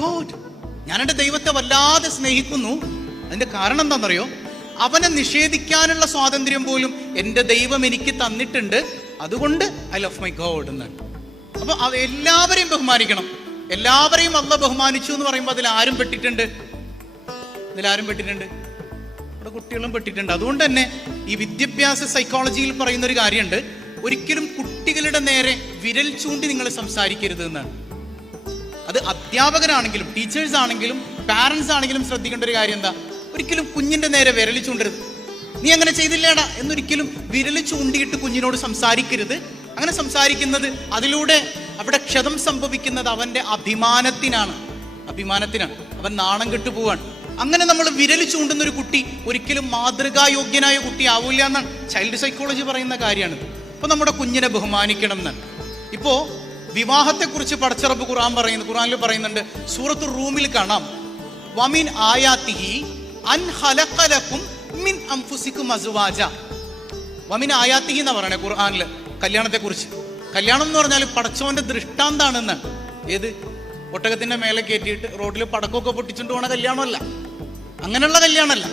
God, ഞാൻ എൻ്റെ ദൈവത്തെ വല്ലാതെ സ്നേഹിക്കുന്നു. അതിന്റെ കാരണം എന്താണെന്നറിയോ? അവനെ നിഷേധിക്കാനുള്ള സ്വാതന്ത്ര്യം പോലും എൻ്റെ ദൈവം എനിക്ക് തന്നിട്ടുണ്ട്. അതുകൊണ്ട് ഐ ലവ് മൈ ഗോഡ് എന്നാണ്. അപ്പൊ എല്ലാവരെയും ബഹുമാനിക്കണം. എല്ലാവരെയും അള്ള ബഹുമാനിച്ചു എന്ന് പറയുമ്പോൾ അതിലാരും പെട്ടിട്ടുണ്ട്? ഇവിടെ കുട്ടികളും പെട്ടിട്ടുണ്ട്. അതുകൊണ്ട് തന്നെ ഈ വിദ്യാഭ്യാസ സൈക്കോളജിയിൽ പറയുന്ന ഒരു കാര്യമുണ്ട്, ഒരിക്കലും കുട്ടികളുടെ നേരെ വിരൽ ചൂണ്ടി നിങ്ങൾ സംസാരിക്കരുത് എന്നാണ്. അത് അധ്യാപകരാണെങ്കിലും ടീച്ചേഴ്സ് ആണെങ്കിലും പാരന്റ്സ് ആണെങ്കിലും ശ്രദ്ധിക്കേണ്ട ഒരു കാര്യം എന്താ? ഒരിക്കലും കുഞ്ഞിന്റെ നേരെ വിരൽ ചൂണ്ടരുത്. നീ അങ്ങനെ ചെയ്തില്ലേടാ എന്നൊരിക്കലും വിരൽ ചൂണ്ടിയിട്ട് കുഞ്ഞിനോട് സംസാരിക്കരുത്. അങ്ങനെ സംസാരിക്കുന്നത് അതിലൂടെ അവിടെ ക്ഷതം സംഭവിക്കുന്നത് അവന്റെ അഭിമാനത്തിനാണ്. അവൻ നാണം കെട്ടു പോവാണ്. അങ്ങനെ നമ്മൾ വിരൽ ചൂണ്ടുന്ന ഒരു കുട്ടി ഒരിക്കലും മാതൃകായോഗ്യനായ കുട്ടി ആവില്ല എന്നാണ് ചൈൽഡ് സൈക്കോളജി പറയുന്ന കാര്യമാണ്. അപ്പൊ നമ്മുടെ കുഞ്ഞിനെ ബഹുമാനിക്കണം എന്നാണ്. ഇപ്പോ വിവാഹത്തെക്കുറിച്ച് പടച്ചറബ് ഖുർആനിൽ പറയുന്നുണ്ട്. സൂറത്തു റൂമിൽ കാണാം, വമിൻ ആയാതിഹി അൻ ഖലഖ ലക്കും മിൻ അൻഫുസികും അസ്വാജ. വമിൻ ആയാതിഹി എന്നാ പറയണേ ഖുർആനില് കല്യാണത്തെക്കുറിച്ച്. കല്യാണം എന്ന് പറഞ്ഞാൽ പടച്ചോന്റെ ദൃഷ്ടാന്താണെന്നാണ്. ഏത്? ഒട്ടകത്തിന്റെ മേലെ കയറ്റിയിട്ട് റോഡിൽ പടക്കമൊക്കെ പൊട്ടിച്ചുകൊണ്ട് പോണ കല്യാണമല്ല, അങ്ങനെയുള്ള കല്യാണമല്ല.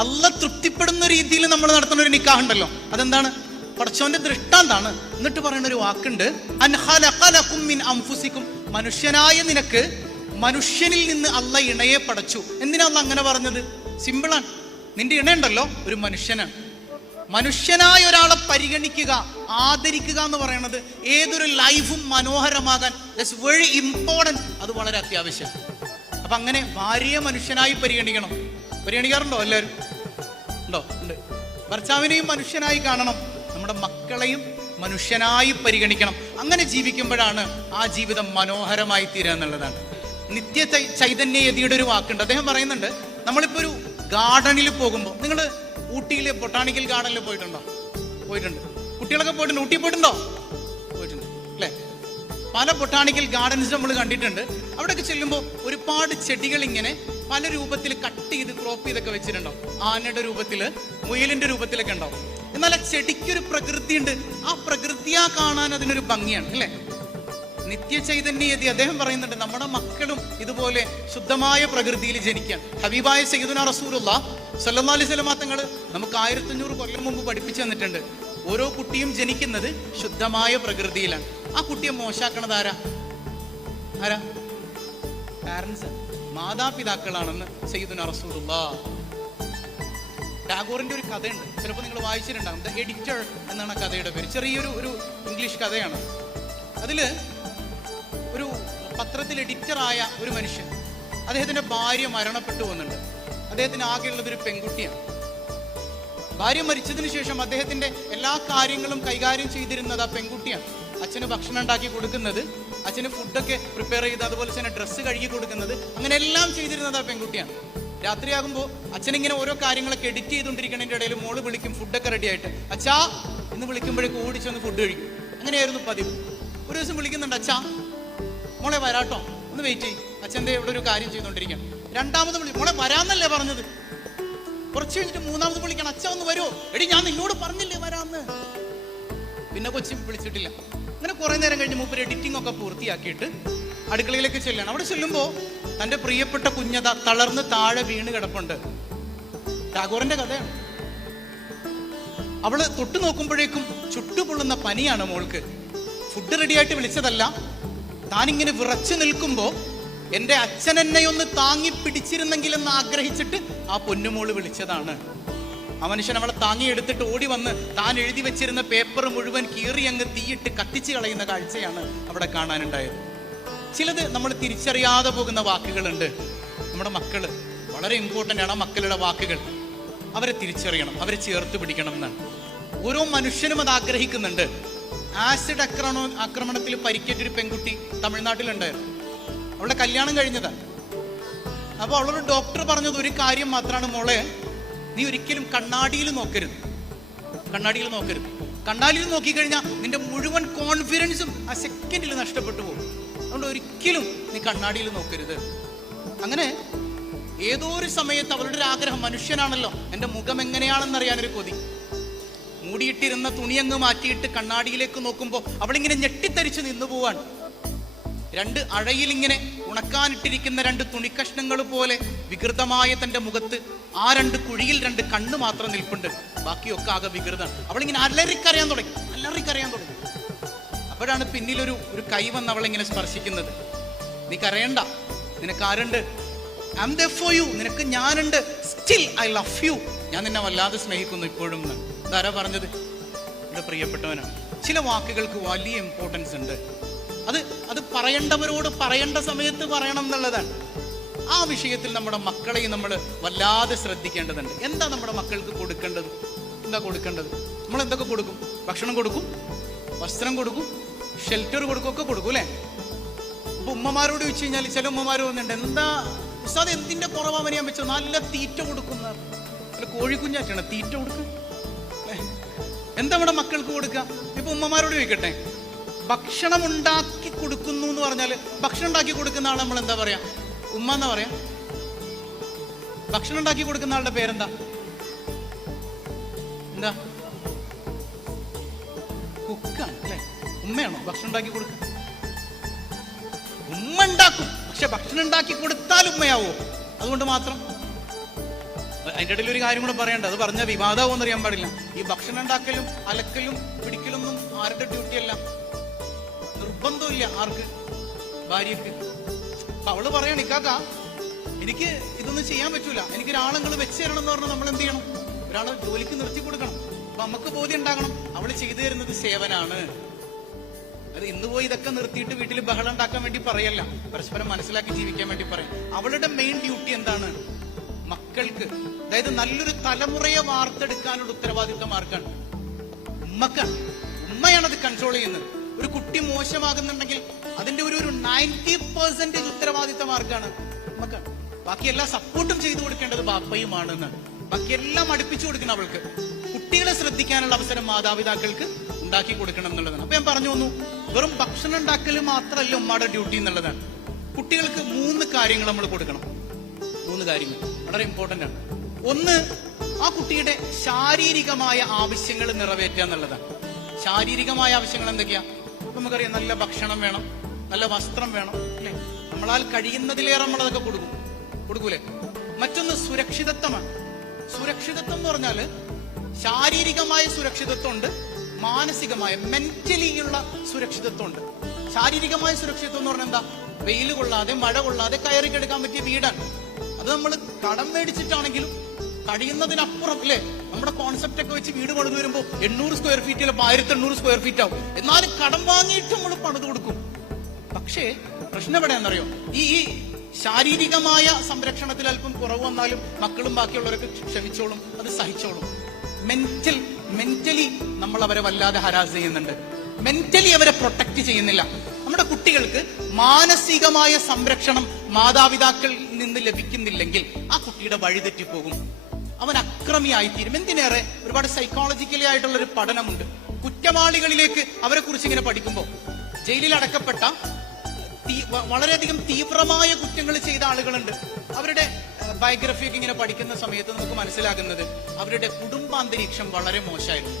അള്ള തൃപ്തിപ്പെടുന്ന രീതിയിൽ നമ്മൾ നടത്തുന്ന ഒരു നിക്കാഹ് ഉണ്ടല്ലോ, അതെന്താണ്? പടച്ചോന്റെ ദൃഷ്ടാന്താണ്. എന്നിട്ട് പറയുന്ന ഒരു വാക്കുണ്ട്, അൻ ഖലഖ ലക്കും മിൻ അൻഫുസികും. മനുഷ്യനായ നിനക്ക് മനുഷ്യനിൽ നിന്ന് അള്ള ഇണയെ പടച്ചു. എന്തിനാ അള്ള അങ്ങനെ പറഞ്ഞത്? സിമ്പിളാണ്. നിന്റെ ഇണയുണ്ടല്ലോ ഒരു മനുഷ്യനാണ്. മനുഷ്യനായ ഒരാളെ പരിഗണിക്കുക, ആദരിക്കുക എന്ന് പറയുന്നത് ഏതൊരു ലൈഫും മനോഹരമാകാൻ ദാറ്റ്സ് വെരി ഇമ്പോർട്ടൻറ്റ്. അത് വളരെ അത്യാവശ്യം. അപ്പൊ അങ്ങനെ ഭാര്യയെ മനുഷ്യനായി പരിഗണിക്കണം. പരിഗണിക്കാറുണ്ടോ? എല്ലാവരും ഉണ്ടോ? ഉണ്ട്. ഭർത്താവിനെയും മനുഷ്യനായി കാണണം, നമ്മുടെ മക്കളെയും മനുഷ്യനായി പരിഗണിക്കണം. അങ്ങനെ ജീവിക്കുമ്പോഴാണ് ആ ജീവിതം മനോഹരമായി തീരുക എന്നുള്ളതാണ്. നിത്യ ചൈതന്യയതിയുടെ ഒരു വാക്കുണ്ട്. അദ്ദേഹം പറയുന്നുണ്ട്, നമ്മളിപ്പോ ഒരു ഗാർഡനിൽ പോകുമ്പോൾ, നിങ്ങൾ ഊട്ടിയിലെ ബൊട്ടാണിക്കൽ ഗാർഡനിൽ പോയിട്ടുണ്ടോ? പോയിട്ടുണ്ട്. കുട്ടികളൊക്കെ പോയിട്ടുണ്ട്. ഊട്ടി പോയിട്ടുണ്ടോ? പോയിട്ടുണ്ട് അല്ലേ? പല ബൊട്ടാണിക്കൽ ഗാർഡൻസ് നമ്മൾ കണ്ടിട്ടുണ്ട്. അവിടെയൊക്കെ ചെല്ലുമ്പോൾ ഒരുപാട് ചെടികൾ ഇങ്ങനെ പല രൂപത്തിൽ കട്ട് ചെയ്ത് ക്രോപ്പ് ചെയ്തൊക്കെ വെച്ചിട്ടുണ്ടാവും. ആനയുടെ രൂപത്തില്, മുയലിന്റെ രൂപത്തിലൊക്കെ ഉണ്ടാവും. എന്നാൽ ആ ചെടിക്കൊരു പ്രകൃതി ഉണ്ട്. ആ പ്രകൃതിയാ കാണാൻ അതിനൊരു ഭംഗിയാണ് അല്ലേ? നിത്യചൈതന്യയതി അദ്ദേഹം പറയുന്നുണ്ട്, നമ്മുടെ മക്കളും ഇതുപോലെ ശുദ്ധമായ പ്രകൃതിയിൽ ജനിക്കാൻ. ഹബീബായ സയ്യിദുനാ റസൂലുള്ളാഹി സ്വല്ലല്ലാഹു അലൈഹി വസല്ലം തങ്ങൾ നമുക്ക് 1500 കൊല്ലം മുമ്പ് പഠിപ്പിച്ചു തന്നിട്ടുണ്ട്. ഓരോ കുട്ടിയും ജനിക്കുന്നത് ശുദ്ധമായ പ്രകൃതിയിലാണ്. ആ കുട്ടിയെ മോശാക്കണത് ആരാ? പാരന്റ്സ്, മാതാപിതാക്കളാണെന്ന് സയ്യിദുനാ റസൂലുള്ളാഹി. ടാഗോറിന്റെ ഒരു കഥയുണ്ട്, ചിലപ്പോൾ നിങ്ങൾ വായിച്ചിട്ടുണ്ടാകും. ദ എഡിറ്റർ എന്നാണ് കഥയുടെ പേര്. ചെറിയൊരു ഇംഗ്ലീഷ് കഥയാണ്. അതില് ഒരു പത്രത്തിൽ എഡിറ്ററായ ഒരു മനുഷ്യൻ, അദ്ദേഹത്തിന്റെ ഭാര്യ മരണപ്പെട്ടു പോകുന്നുണ്ട്. അദ്ദേഹത്തിന് ആകെയുള്ളത് ഒരു പെൺകുട്ടിയാണ്. ഭാര്യ മരിച്ചതിന് ശേഷം അദ്ദേഹത്തിന്റെ എല്ലാ കാര്യങ്ങളും കൈകാര്യം ചെയ്തിരുന്നത് ആ പെൺകുട്ടിയാണ്. അച്ഛന് ഭക്ഷണം ഉണ്ടാക്കി കൊടുക്കുന്നത്, അച്ഛന് ഫുഡൊക്കെ പ്രിപ്പയർ ചെയ്ത്, അതുപോലെ തന്നെ ഡ്രസ്സ് കഴുകി കൊടുക്കുന്നത്, അങ്ങനെ എല്ലാം ചെയ്തിരുന്നത് ആ പെൺകുട്ടിയാണ്. രാത്രിയാകുമ്പോൾ അച്ഛനിങ്ങനെ ഓരോ കാര്യങ്ങളൊക്കെ എഡിറ്റ് ചെയ്തുകൊണ്ടിരിക്കുന്നതിൻ്റെ ഇടയിൽ മോള് വിളിക്കും, ഫുഡൊക്കെ റെഡി ആയിട്ട്. അച്ഛാ എന്ന് വിളിക്കുമ്പോഴേക്കും ഓടിച്ചൊന്ന് ഫുഡ് കഴിക്കും. അങ്ങനെയായിരുന്നു പതിവ്. ഒരു ദിവസം വിളിക്കുന്നുണ്ട്, അച്ഛാ മോളെ വരാട്ടോ, ഒന്ന് വെയിറ്റ് ചെയ്യും. അച്ഛൻ്റെ ഇവിടെ ഒരു കാര്യം ചെയ്തുകൊണ്ടിരിക്കണം. രണ്ടാമത് മോളെ വരാന്നല്ലേ പറഞ്ഞത്. കുറച്ച് കഴിഞ്ഞിട്ട് മൂന്നാമത് വിളിക്കണം, അച്ഛ ഒന്ന് വരുമോ? എടി ഞാൻ നിന്നോട് പറഞ്ഞില്ലേ വരാന്ന്. പിന്നെ കൊച്ചി വിളിച്ചിട്ടില്ല. അങ്ങനെ കുറെ നേരം കഴിഞ്ഞ് മൂപ്പര് എഡിറ്റിംഗ് ഒക്കെ പൂർത്തിയാക്കിയിട്ട് അടുക്കളയിലേക്ക് ചെല്ലാണ്. അവിടെ ചെല്ലുമ്പോൾ തൻ്റെ പ്രിയപ്പെട്ട കുഞ്ഞത തളർന്ന് താഴെ വീണ് കിടപ്പുണ്ട്. ടാഗോറിന്റെ കഥയാണ്. അവള് തൊട്ടു നോക്കുമ്പോഴേക്കും ചുട്ടുപൊള്ളുന്ന പനിയാണ് മോൾക്ക്. ഫുഡ് റെഡിയായിട്ട് വിളിച്ചതല്ല. താനിങ്ങനെ വിറച്ചു നിൽക്കുമ്പോൾ എൻ്റെ അച്ഛൻ എന്നെ ഒന്ന് താങ്ങി പിടിച്ചിരുന്നെങ്കിലെന്ന് ആഗ്രഹിച്ചിട്ട് ആ പൊന്നുമോള് വിളിച്ചതാണ്. ആ മനുഷ്യൻ അവളെ താങ്ങിയെടുത്തിട്ട് ഓടി വന്ന് താൻ എഴുതി വെച്ചിരുന്ന പേപ്പർ മുഴുവൻ കീറി അങ്ങ് തീയിട്ട് കത്തിച്ച് കളയുന്ന കാഴ്ചയാണ് അവിടെ കാണാനുണ്ടായത്. ചിലത് നമ്മൾ തിരിച്ചറിയാതെ പോകുന്ന വാക്കുകളുണ്ട്. നമ്മുടെ മക്കള് വളരെ ഇമ്പോർട്ടൻ്റ് ആണ്. ആ മക്കളുടെ വാക്കുകൾ അവരെ തിരിച്ചറിയണം, അവരെ ചേർത്ത് പിടിക്കണം എന്നാണ്. ഓരോ മനുഷ്യനും അത് ആഗ്രഹിക്കുന്നുണ്ട്. ആസിഡ് ആക്രമണത്തിൽ പരിക്കേറ്റൊരു പെൺകുട്ടി തമിഴ്നാട്ടിലുണ്ടായിരുന്നു. അവളുടെ കല്യാണം കഴിഞ്ഞതാണ്. അപ്പോൾ അവളൊരു ഡോക്ടർ പറഞ്ഞത് ഒരു കാര്യം മാത്രമാണ്, മോളെ നീ ഒരിക്കലും കണ്ണാടിയിൽ നോക്കരുത്. കണ്ണാടിയിൽ നോക്കിക്കഴിഞ്ഞാൽ നിന്റെ മുഴുവൻ കോൺഫിഡൻസും ആ സെക്കൻഡിൽ നഷ്ടപ്പെട്ടു പോകും. അതുകൊണ്ട് ഒരിക്കലും നീ കണ്ണാടിയിൽ നോക്കരുത്. അങ്ങനെ ഏതോ ഒരു സമയത്ത് അവളുടെ ഒരു ആഗ്രഹം, മനുഷ്യനാണല്ലോ, എൻ്റെ മുഖം എങ്ങനെയാണെന്നറിയാനൊരു കൊതി. മൂടിയിട്ടിരുന്ന തുണിയങ്ങ് മാറ്റിയിട്ട് കണ്ണാടിയിലേക്ക് നോക്കുമ്പോൾ അവളിങ്ങനെ ഞെട്ടിത്തരിച്ച് നിന്നു പോവാണ്. രണ്ട് അഴയിൽ ഇങ്ങനെ ഉണക്കാനിട്ടിരിക്കുന്ന 2 തുണിക്കഷ്ണങ്ങൾ പോലെ വികൃതമായ തന്റെ മുഖത്ത് ആ 2 കുഴിയിൽ 2 കണ്ണ് മാത്രം നിൽപ്പുണ്ട്. ബാക്കിയൊക്കെ ആകെ വികൃതമാണ്. അവളിങ്ങനെ അലറിക്കരയാൻ തുടങ്ങി. അപ്പോഴാണ് പിന്നിലൊരു കൈ വന്ന് അവളിങ്ങനെ സ്പർശിക്കുന്നത്. നീ കരയണ്ട, നിനക്ക് ആരുണ്ട്, I am there for you, നിനക്ക് ഞാനുണ്ട്, സ്റ്റിൽ ഐ ലവ് യു, ഞാൻ നിന്നെ വല്ലാതെ സ്നേഹിക്കുന്നു ഇപ്പോഴും. ഇതാരാ പറഞ്ഞത്? ഇവിടെ പ്രിയപ്പെട്ടവനാണ്. ചില വാക്കുകൾക്ക് വലിയ ഇമ്പോർട്ടൻസ് ഉണ്ട്. അത് പറയേണ്ടവരോട് പറയേണ്ട സമയത്ത് പറയണം എന്നുള്ളതാണ്. ആ വിഷയത്തിൽ നമ്മുടെ മക്കളെയും നമ്മൾ വല്ലാതെ ശ്രദ്ധിക്കേണ്ടതുണ്ട്. എന്താ നമ്മുടെ മക്കൾക്ക് കൊടുക്കേണ്ടത്? എന്താ കൊടുക്കേണ്ടത്? നമ്മൾ എന്തൊക്കെ കൊടുക്കും? ഭക്ഷണം കൊടുക്കും, വസ്ത്രം കൊടുക്കും, ഷെൽട്ടർ കൊടുക്കും, ഒക്കെ കൊടുക്കും അല്ലേ? അപ്പൊ ഉമ്മമാരോട് ചോദിച്ചു കഴിഞ്ഞാൽ ചില ഉമ്മമാർ വന്നിട്ടുണ്ട്, എന്താ ഉസ്താദ് എന്തിന്റെ കുറവാ ഞാൻ വെച്ചോ, നല്ല തീറ്റ കൊടുക്കുന്ന, അല്ല കോഴിക്കുഞ്ഞാറ്റാണ് തീറ്റ കൊടുക്കുക. എന്താ നമ്മുടെ മക്കൾക്ക് കൊടുക്കുക? ഇപ്പൊ ഉമ്മമാരോട് ചോദിക്കട്ടെ, ഭക്ഷണം ഉണ്ടാക്കി കൊടുക്കുന്നു എന്ന് പറഞ്ഞാല് ഭക്ഷണം ഉണ്ടാക്കി കൊടുക്കുന്ന ആൾ നമ്മൾ എന്താ പറയാ? ഉമ്മ എന്നാ പറയാ. ഭക്ഷണം ഉണ്ടാക്കി കൊടുക്കുന്ന ആളുടെ പേരെന്താ? എന്താ? കുക്കാണ് അല്ലെ? ഉമ്മയാണോ ഭക്ഷണം ഉണ്ടാക്കി കൊടുക്കുക? ഉമ്മ ഉണ്ടാക്കും, പക്ഷെ ഭക്ഷണം ഉണ്ടാക്കി കൊടുത്താൽ ഉമ്മയാവോ? അതുകൊണ്ട് മാത്രം. അതിൻ്റെ ഇടയിൽ ഒരു കാര്യം കൂടെ പറയണ്ട, അത് പറഞ്ഞാൽ വിവാദമാവോന്ന് അറിയാൻ പാടില്ല. ഈ ഭക്ഷണം ഉണ്ടാക്കലും അലക്കലും പിടിക്കലൊന്നും ആരുടെ ഡ്യൂട്ടിയല്ല, നിർബന്ധമില്ല ആർക്ക്? ഭാര്യക്ക്. അപ്പൊ അവള് പറയണം, ഇക്കാക്ക എനിക്ക് ഇതൊന്നും ചെയ്യാൻ പറ്റൂല, എനിക്ക് ഒരാളെങ്ങൾ വെച്ച് തരണം എന്ന് പറഞ്ഞാൽ നമ്മൾ എന്ത് ചെയ്യണം? ഒരാളെ ജോലിക്ക് നിർത്തി കൊടുക്കണം. അപ്പൊ നമുക്ക് ബോധ്യം ഉണ്ടാകണം അവള് ചെയ്തു തരുന്നത് സേവനാണ്. അത് ഇന്ന് പോയി ഇതൊക്കെ നിർത്തിയിട്ട് വീട്ടിൽ ബഹളം ഉണ്ടാക്കാൻ വേണ്ടി പറയല്ല, പരസ്പരം മനസ്സിലാക്കി ജീവിക്കാൻ വേണ്ടി പറയും. അവളുടെ മെയിൻ ഡ്യൂട്ടി എന്താണ്? മക്കൾക്ക്, അതായത് നല്ലൊരു തലമുറയെ വാർത്തെടുക്കാനുള്ള ഉത്തരവാദിത്വം ആർക്കാണ്? ഉമ്മക്കാണ്. ഉമ്മയാണത് കൺട്രോൾ ചെയ്യുന്നത്. ഒരു കുട്ടി മോശമാകുന്നുണ്ടെങ്കിൽ അതിന്റെ ഒരു 90% ഉത്തരവാദിത്വം ആർക്കാണ്? ഉമ്മക്കാണ്. ബാക്കിയെല്ലാം സപ്പോർട്ടും ചെയ്തു കൊടുക്കേണ്ടത് ബാപ്പയുമാണെന്ന്. ബാക്കിയെല്ലാം അടുപ്പിച്ചു കൊടുക്കണം അവൾക്ക്. കുട്ടികളെ ശ്രദ്ധിക്കാനുള്ള അവസരം മാതാപിതാക്കൾക്ക് ഉണ്ടാക്കി കൊടുക്കണം എന്നുള്ളതാണ്. അപ്പൊ ഞാൻ പറഞ്ഞു വന്നു, വെറും ഭക്ഷണം ഉണ്ടാക്കൽ മാത്രമല്ല ഉമ്മയുടെ ഡ്യൂട്ടി എന്നുള്ളതാണ്. കുട്ടികൾക്ക് 3 കാര്യങ്ങൾ നമ്മൾ കൊടുക്കണം. 3 കാര്യങ്ങൾ വളരെ ഇമ്പോർട്ടന്റ് ആണ്. ഒന്ന്, ആ കുട്ടിയുടെ ശാരീരികമായ ആവശ്യങ്ങൾ നിറവേറ്റുക എന്നുള്ളതാണ്. ശാരീരികമായ ആവശ്യങ്ങൾ എന്തൊക്കെയാ? നമുക്കറിയാം, നല്ല ഭക്ഷണം വേണം, നല്ല വസ്ത്രം വേണം അല്ലെ? നമ്മളാൽ കഴിയുന്നതിലേറെ നമ്മളതൊക്കെ കൊടുക്കൂലേ? മറ്റൊന്ന് സുരക്ഷിതത്വമാണ്. സുരക്ഷിതത്വം എന്ന് പറഞ്ഞാല് ശാരീരികമായ സുരക്ഷിതത്വം ഉണ്ട്, മാനസികമായ മെന്റലി ഉള്ള സുരക്ഷിതത്വം ഉണ്ട്. ശാരീരികമായ സുരക്ഷിതത്വം എന്ന് പറഞ്ഞാൽ എന്താ? വെയിൽ കൊള്ളാതെ മഴ കൊള്ളാതെ കയറി കിടക്കാൻ പറ്റിയ വീടാണ്. അത് നമ്മൾ കടം മേടിച്ചിട്ടാണെങ്കിലും കഴിയുന്നതിനപ്പുറം അല്ലേ? നമ്മുടെ കോൺസെപ്റ്റ് ഒക്കെ വെച്ച് വീട് പണിത് വരുമ്പോൾ 800 സ്ക്വയർ ഫീറ്റ് ചിലപ്പോൾ 1800 സ്ക്വയർ ഫീറ്റ് ആവും. എന്നാലും കടം വാങ്ങിയിട്ട് നമ്മൾ പണിത് കൊടുക്കും. പക്ഷേ പ്രശ്നം എവിടെയാണെന്നറിയോ? ഈ ശാരീരികമായ സംരക്ഷണത്തിൽ അല്പം കുറവ് വന്നാലും മക്കളും ബാക്കിയുള്ളവരൊക്കെ ക്ഷമിച്ചോളും, അത് സഹിച്ചോളും. മെന്റലി നമ്മൾ അവരെ വല്ലാതെ ഹരാസ് ചെയ്യുന്നുണ്ട്. മെന്റലി അവരെ പ്രൊട്ടക്ട് ചെയ്യുന്നില്ല. നമ്മുടെ കുട്ടികൾക്ക് മാനസികമായ സംരക്ഷണം മാതാപിതാക്കളിൽ നിന്ന് ലഭിക്കുന്നില്ലെങ്കിൽ ആ കുട്ടിയുടെ വഴിതെറ്റിപ്പോകും, അവൻ അക്രമിയായിത്തീരും. എന്തിനേറെ ഒരുപാട് സൈക്കോളജിക്കലി ആയിട്ടുള്ള ഒരു പഠനമുണ്ട്. കുറ്റവാളികളിലേക്ക് അവരെ കുറിച്ച് ഇങ്ങനെ പഠിക്കുമ്പോൾ, ജയിലിൽ അടക്കപ്പെട്ട വളരെയധികം തീവ്രമായ കുറ്റങ്ങൾ ചെയ്ത ആളുകളുണ്ട്. അവരുടെ ബയോഗ്രഫിയൊക്കെ ഇങ്ങനെ പഠിക്കുന്ന സമയത്ത് നമുക്ക് മനസ്സിലാകുന്നത് അവരുടെ കുടുംബാന്തരീക്ഷം വളരെ മോശമായിരുന്നു.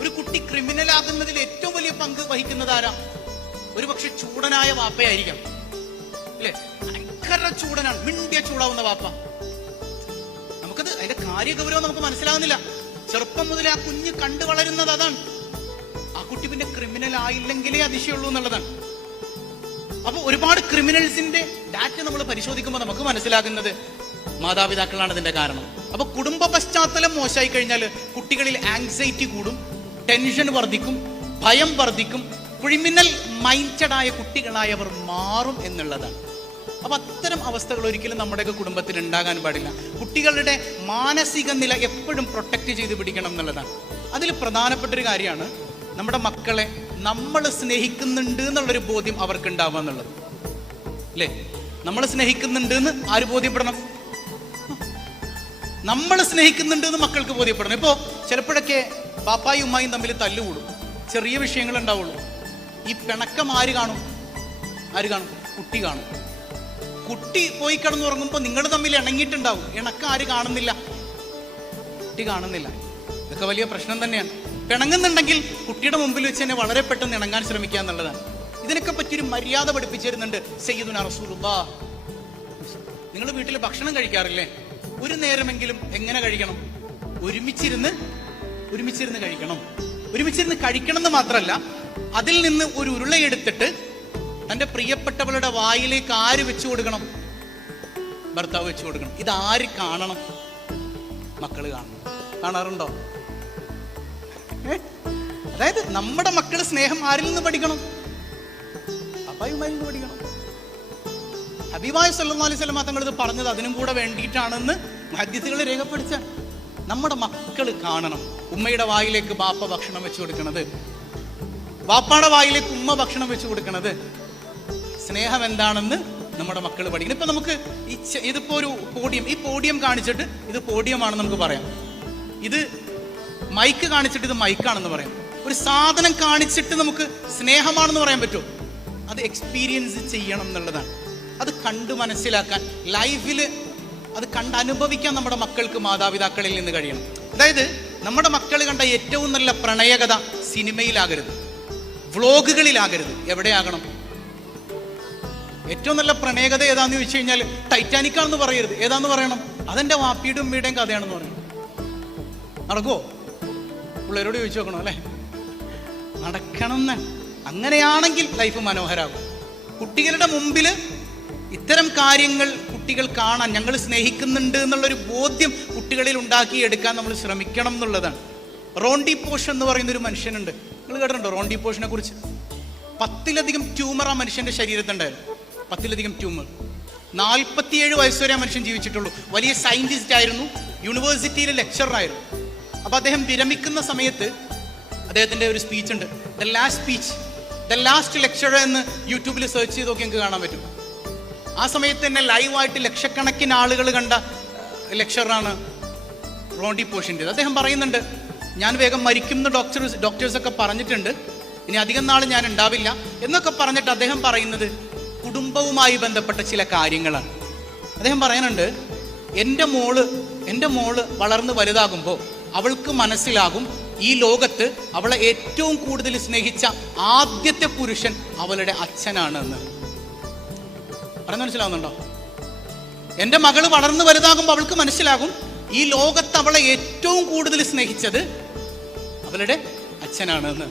ഒരു കുട്ടി ക്രിമിനൽ ആകുന്നതിൽ ഏറ്റവും വലിയ പങ്ക് വഹിക്കുന്നത് ആരാ? ഒരുപക്ഷെ ചൂടനായ വാപ്പയായിരിക്കാം അല്ലെ? ഭയങ്കര ചൂടനാണ്, മിണ്ടിയ ചൂടാവുന്ന വാപ്പ. നമുക്കത് അതിന്റെ കാര്യഗൗരവം നമുക്ക് മനസ്സിലാകുന്നില്ല. ചെറുപ്പം മുതലേ ആ കുഞ്ഞ് കണ്ടു വളരുന്നത് അതാണ്. ആ കുട്ടി പിന്നെ ക്രിമിനൽ ആയില്ലെങ്കിലേ അതിശയുള്ളൂ എന്നുള്ളതാണ്. അപ്പൊ ഒരുപാട് ക്രിമിനൽസിന്റെ ഡാറ്റ നമ്മൾ പരിശോധിക്കുമ്പോൾ നമുക്ക് മനസ്സിലാകുന്നത് മാതാപിതാക്കളാണ് ഇതിന്റെ കാരണം. അപ്പൊ കുടുംബ പശ്ചാത്തലം മോശമായി കഴിഞ്ഞാൽ കുട്ടികളിൽ ആങ്സൈറ്റി കൂടും, ടെൻഷൻ വർദ്ധിക്കും, ഭയം വർദ്ധിക്കും, ക്രിമിനൽ മൈൻഡായ കുട്ടികളായവർ മാറും എന്നുള്ളതാണ്. അപ്പൊ അത്തരം അവസ്ഥകൾ ഒരിക്കലും നമ്മുടെയൊക്കെ കുടുംബത്തിൽ ഉണ്ടാകാൻ പാടില്ല. കുട്ടികളുടെ മാനസിക നില എപ്പോഴും പ്രൊട്ടക്ട് ചെയ്ത് പിടിക്കണം എന്നുള്ളതാണ്. അതിൽ പ്രധാനപ്പെട്ട ഒരു കാര്യമാണ് നമ്മുടെ മക്കളെ നമ്മൾ സ്നേഹിക്കുന്നുണ്ട് എന്നുള്ളൊരു ബോധ്യം അവർക്ക് ഉണ്ടാവുക എന്നുള്ളത് അല്ലേ? നമ്മൾ സ്നേഹിക്കുന്നുണ്ട് എന്ന് ആര് ബോധ്യപ്പെടണം? നമ്മൾ സ്നേഹിക്കുന്നുണ്ട് എന്ന് മക്കൾക്ക് ബോധ്യപ്പെടണം. ഇപ്പോ ചിലപ്പോഴൊക്കെ പാപ്പായും ഉമ്മായും തമ്മിൽ തല്ലുകൂടും, ചെറിയ വിഷയങ്ങൾ ഉണ്ടാവുള്ളൂ. ഈ പിണക്കം ആര് കാണും? കുട്ടി കാണും. കുട്ടി പോയി കിടന്നുറങ്ങുമ്പോൾ നിങ്ങൾ തമ്മിൽ ഇണങ്ങിയിട്ടുണ്ടാവും, ഇണക്കം ആര് കാണുന്നില്ല? കുട്ടി കാണുന്നില്ല. ഇതൊക്കെ വലിയ പ്രശ്നം തന്നെയാണ്. പിണങ്ങുന്നുണ്ടെങ്കിൽ കുട്ടിയുടെ മുമ്പിൽ വെച്ച് തന്നെ വളരെ പെട്ടെന്ന് ഇണങ്ങാൻ ശ്രമിക്കുക എന്നുള്ളതാണ്. ഇതിനൊക്കെ പറ്റിയൊരു മര്യാദ പഠിപ്പിച്ചു തരുന്നുണ്ട് സയ്യിദുനാ റസൂലുള്ളാഹ്. നിങ്ങൾ വീട്ടിൽ ഭക്ഷണം കഴിക്കാറില്ലേ? ഒരു നേരമെങ്കിലും എങ്ങനെ കഴിക്കണം? ഒരുമിച്ചിരുന്ന് കഴിക്കണം. ഒരുമിച്ചിരുന്ന് കഴിക്കണം എന്ന് മാത്രമല്ല, അതിൽ നിന്ന് ഒരു ഉരുളയെടുത്തിട്ട് തന്റെ പ്രിയപ്പെട്ടവളുടെ വായിലേക്ക് ആര് വെച്ചു കൊടുക്കണം? ഭർത്താവ് വെച്ചു കൊടുക്കണം. ഇത് ആര് കാണണം? മക്കള് കാണണം. കാണാറുണ്ടോ? അതായത് നമ്മുടെ മക്കള് സ്നേഹം ആരിൽ നിന്ന് പഠിക്കണം? അപ്പായുമാരിൽ നിന്ന് പഠിക്കണം. ഹബീബായ സല്ലല്ലാഹു അലൈഹി വസല്ലം തങ്ങൾ ഇത് പറഞ്ഞത് അതിനും കൂടെ വേണ്ടിയിട്ടാണെന്ന് മുഹദ്ദിസുകൾ രേഖപ്പെടുത്ത. നമ്മുടെ മക്കള് കാണണം ഉമ്മയുടെ വായിലേക്ക് ബാപ്പ ഭക്ഷണം വെച്ചു കൊടുക്കണത്, ബാപ്പാടെ വായിലേക്ക് ഉമ്മ ഭക്ഷണം വെച്ചു കൊടുക്കണത്. സ്നേഹം എന്താണെന്ന് നമ്മുടെ മക്കൾ പഠിക്കണം. ഇപ്പൊ നമുക്ക് ഇതിപ്പോ ഒരു പോഡിയം, ഈ പോഡിയം കാണിച്ചിട്ട് ഇത് പോഡിയമാണെന്ന് നമുക്ക് പറയാം. ഇത് മൈക്ക് കാണിച്ചിട്ട് ഇത് മൈക്കാണെന്ന് പറയാം. ഒരു സാധനം കാണിച്ചിട്ട് നമുക്ക് സ്നേഹമാണെന്ന് പറയാൻ പറ്റുമോ? അത് എക്സ്പീരിയൻസ് ചെയ്യണം എന്നുള്ളതാണ്. അത് കണ്ടു മനസ്സിലാക്കാൻ, ലൈഫിൽ അത് കണ്ടനുഭവിക്കാൻ നമ്മുടെ മക്കൾക്ക് മാതാപിതാക്കളിൽ നിന്ന് കഴിയണം. അതായത് നമ്മുടെ മക്കൾ കണ്ട ഏറ്റവും നല്ല പ്രണയകഥ സിനിമയിലാകരുത്, വ്ളോഗുകളിലാകരുത്. എവിടെയാകണം? ഏറ്റവും നല്ല പ്രണയകഥ ഏതാന്ന് ചോദിച്ചു കഴിഞ്ഞാൽ ടൈറ്റാനിക് ആണെന്ന് പറയരുത്. ഏതാന്ന് പറയണം? അതെന്റെ വാപ്പിയുടെ ഉമ്മയുടെയും കഥയാണെന്ന് പറയണം. നടക്കുവോ? പിള്ളേരോട് ചോദിച്ചു നോക്കണോ അല്ലെ? നടക്കണം എന്ന്. അങ്ങനെയാണെങ്കിൽ ലൈഫ് മനോഹരാകും. കുട്ടികളുടെ മുമ്പിൽ ഇത്തരം കാര്യങ്ങൾ കുട്ടികൾ കാണാൻ, ഞങ്ങൾ സ്നേഹിക്കുന്നുണ്ട് എന്നുള്ളൊരു ബോധ്യം കുട്ടികളിൽ ഉണ്ടാക്കിയെടുക്കാൻ നമ്മൾ ശ്രമിക്കണം എന്നുള്ളതാണ്. റോണ്ടി പോഷ് എന്ന് പറയുന്ന ഒരു മനുഷ്യനുണ്ട്. നിങ്ങൾ കേട്ടിട്ടുണ്ടോ റോണ്ടി പോഷിനെ കുറിച്ച്? 10ലധികം ട്യൂമർ ആ മനുഷ്യന്റെ ശരീരത്തുണ്ടായിരുന്നു. 10ലധികം ട്യൂമർ. 47 വയസ്സുവരെ ആ മനുഷ്യൻ ജീവിച്ചിട്ടുള്ളൂ. വലിയ സയന്റിസ്റ്റ് ആയിരുന്നു, യൂണിവേഴ്സിറ്റിയിലെ ലെക്ചറായിരുന്നു. അപ്പൊ അദ്ദേഹം വിരമിക്കുന്ന സമയത്ത് അദ്ദേഹത്തിന്റെ ഒരു സ്പീച്ച് ഉണ്ട്, ദ ലാസ്റ്റ് ലെക്ചർ എന്ന് യൂട്യൂബിൽ സെർച്ച് ചെയ്ത് നോക്കി നിങ്ങൾക്ക് കാണാൻ പറ്റും. ആ സമയത്ത് തന്നെ ലൈവായിട്ട് ലക്ഷക്കണക്കിന് ആളുകൾ കണ്ട ലെക്ചറാണ് റോണ്ടി പോഷിൻ്റെ. അദ്ദേഹം പറയുന്നുണ്ട്, ഞാൻ വേഗം മരിക്കുന്ന ഡോക്ടേഴ്സൊക്കെ പറഞ്ഞിട്ടുണ്ട്, ഇനി അധികം നാൾ ഞാൻ ഉണ്ടാവില്ല എന്നൊക്കെ പറഞ്ഞിട്ട് അദ്ദേഹം പറയുന്നത് കുടുംബവുമായി ബന്ധപ്പെട്ട ചില കാര്യങ്ങളാണ്. അദ്ദേഹം പറയുന്നുണ്ട്, എൻ്റെ മോള് വളർന്ന് വലുതാകുമ്പോൾ അവൾക്ക് മനസ്സിലാകും ഈ ലോകത്ത് അവളെ ഏറ്റവും കൂടുതൽ സ്നേഹിച്ച ആദ്യത്തെ പുരുഷൻ അവളുടെ അച്ഛനാണ് എന്ന്. പറഞ്ഞ മനസ്സിലാവുന്നുണ്ടോ? എൻ്റെ മകള് വളർന്നു വലുതാകുമ്പോൾ അവൾക്ക് മനസ്സിലാകും ഈ ലോകത്ത് അവളെ ഏറ്റവും കൂടുതൽ സ്നേഹിച്ചത് അവളുടെ അച്ഛനാണ് എന്ന്.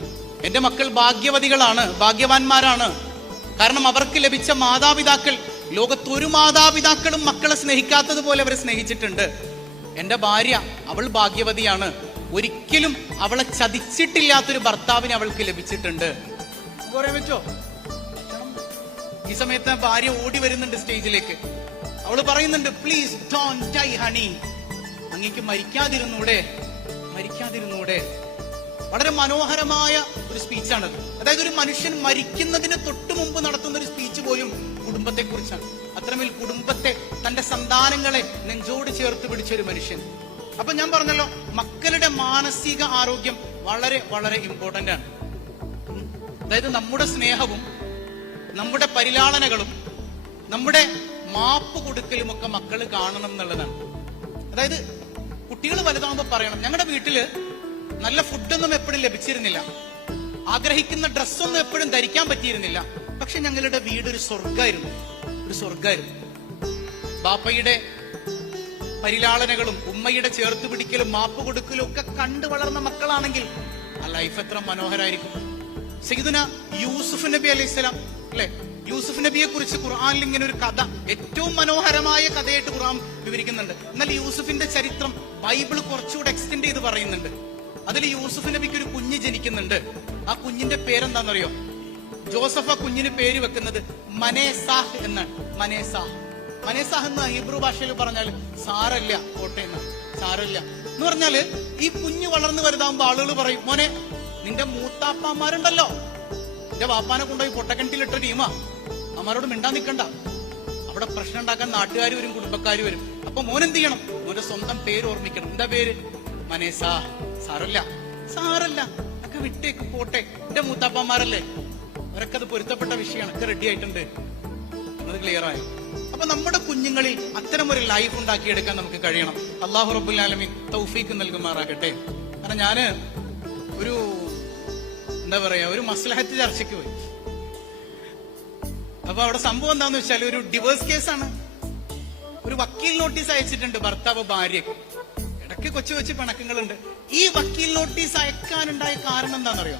എൻ്റെ മക്കൾ ഭാഗ്യവതികളാണ്, ഭാഗ്യവാന്മാരാണ്. കാരണം അവർക്ക് ലഭിച്ച മാതാപിതാക്കൾ ലോകത്തൊരു മാതാപിതാക്കളും മക്കളെ സ്നേഹിക്കാത്തതുപോലെ അവരെ സ്നേഹിച്ചിട്ടുണ്ട്. എൻ്റെ ഭാര്യ, അവൾ ഭാഗ്യവതിയാണ്. ഒരിക്കലും അവളെ ചതിച്ചിട്ടില്ലാത്തൊരു ഭർത്താവിനെ അവൾക്ക് ലഭിച്ചിട്ടുണ്ട്. പറയാൻ പറ്റോ? ഈ സമയത്ത് ഭാര്യ ഓടി വരുന്നുണ്ട് സ്റ്റേജിലേക്ക്. അവള് പറയുന്നുണ്ട്, പ്ലീസ് ഡോണ്ട് ഡൈ ഹണി, അങ്ങേക്ക് മരിക്കാതിരുന്നൂടെ. വളരെ മനോഹരമായ ഒരു സ്പീച്ചാണത്. അതായത് ഒരു മനുഷ്യൻ മരിക്കുന്നതിന് തൊട്ട് മുമ്പ് നടത്തുന്ന ഒരു സ്പീച്ച് പോലും കുടുംബത്തെ കുറിച്ചാണ്. അത്രമേൽ കുടുംബത്തെ, തന്റെ സന്താനങ്ങളെ നെഞ്ചോട് ചേർത്ത് പിടിച്ച ഒരു മനുഷ്യൻ. അപ്പൊ ഞാൻ പറഞ്ഞല്ലോ, മക്കളുടെ മാനസിക ആരോഗ്യം വളരെ വളരെ ഇമ്പോർട്ടന്റ് ആണ്. അതായത് നമ്മുടെ സ്നേഹവും നമ്മുടെ പരിലാളനകളും നമ്മുടെ മാപ്പ് കൊടുക്കലും ഒക്കെ മക്കള് കാണണം എന്നുള്ളതാണ്. അതായത് കുട്ടികൾ വലുതാകുമ്പോൾ പറയണം, ഞങ്ങളുടെ വീട്ടില് നല്ല ഫുഡൊന്നും എപ്പോഴും ലഭിച്ചിരുന്നില്ല, ആഗ്രഹിക്കുന്ന ഡ്രസ്സൊന്നും എപ്പോഴും ധരിക്കാൻ പറ്റിയിരുന്നില്ല, പക്ഷെ ഞങ്ങളുടെ വീട് ഒരു സ്വർഗമായിരുന്നു. ബാപ്പയുടെ പരിലാളനകളും ഉമ്മയുടെ ചേർത്ത് പിടിക്കലും മാപ്പ് കൊടുക്കലും ഒക്കെ കണ്ടു വളർന്ന മക്കളാണെങ്കിൽ ആ ലൈഫ് എത്ര മനോഹരായിരിക്കും. സയ്യിദുന യൂസുഫ് നബി അലൈഹിസ്സലാം അല്ലെ, യൂസുഫ് നബിയെ കുറിച്ച് ഖുർആനിൽ ഇങ്ങനെ ഒരു കഥ, ഏറ്റവും മനോഹരമായ കഥയായിട്ട് ഖുർആൻ വിവരിക്കുന്നുണ്ട്. എന്നാൽ യൂസുഫിന്റെ ചരിത്രം ബൈബിൾ കുറച്ചുകൂടെ എക്സ്റ്റെൻഡ് ചെയ്ത് പറയുന്നുണ്ട്. അതിൽ യൂസുഫ് നബിക്ക് ഒരു കുഞ്ഞ് ജനിക്കുന്നുണ്ട്. ആ കുഞ്ഞിന്റെ പേരെന്താണെന്നറിയോ? ജോസഫ് ആ കുഞ്ഞിന് പേര് വെക്കുന്നത് മനേസാഹ് എന്നാണ്. മനേസാഹ് എന്ന് ഹീബ്രു ഭാഷയിൽ പറഞ്ഞാൽ സാരല്ല, കോട്ടയെന്ന് സാരല്ല എന്ന് പറഞ്ഞാല് ഈ കുഞ്ഞ് വളർന്നു വലുതാകുമ്പോ ആളുകൾ പറയും, മോനെ നിന്റെ മൂത്താപ്പന്മാരുണ്ടല്ലോ, നിന്റെ വാപ്പാനെ കൊണ്ടുപോയി പൊട്ടക്കിണറ്റിലിട്ട ടീമാ, അമ്മാരോട് മിണ്ടാൻ നിൽക്കണ്ട, അവിടെ പ്രശ്നം ഉണ്ടാക്കാൻ നാട്ടുകാർ വരും, കുടുംബക്കാർ വരും. അപ്പൊ മോൻ എന്ത് ചെയ്യണം? മോന്റെ സ്വന്തം പേര് ഓർമ്മിക്കണം. എന്താ പേര്? മനേസാ. സാരല്ല ഒക്കെ വിട്ടേക്ക്, പോട്ടെ, എന്റെ മൂത്താപ്പന്മാരല്ലേ, അവരൊക്കെ അത് പൊരുത്തപ്പെട്ട വിഷയമാണ്, ഒക്കെ റെഡി ആയിട്ടുണ്ട്. അത് ക്ലിയർ ആയോ? അപ്പൊ നമ്മുടെ കുഞ്ഞുങ്ങളിൽ അത്തരം ഒരു ലൈഫ് ഉണ്ടാക്കിയെടുക്കാൻ നമുക്ക് കഴിയണം. അല്ലാഹു റബ്ബുൽ ആലമീൻ തൗഫീഖ് നൽകുമാറാകട്ടെ. കാരണം ഞാന് ഒരു മസ്ലഹത്ത് ചർച്ചയ്ക്ക് പോയി. അപ്പൊ അവിടെ സംഭവം എന്താന്ന് വെച്ചാൽ ഒരു ഡിവോഴ്സ് കേസാണ്. ഒരു വക്കീൽ നോട്ടീസ് അയച്ചിട്ടുണ്ട് ഭർത്താവ് ഭാര്യക്ക്. ഇടയ്ക്ക് കൊച്ചു പിണക്കങ്ങളുണ്ട്. ഈ വക്കീൽ നോട്ടീസ് അയക്കാനുണ്ടായ കാരണം എന്താണെന്നറിയോ?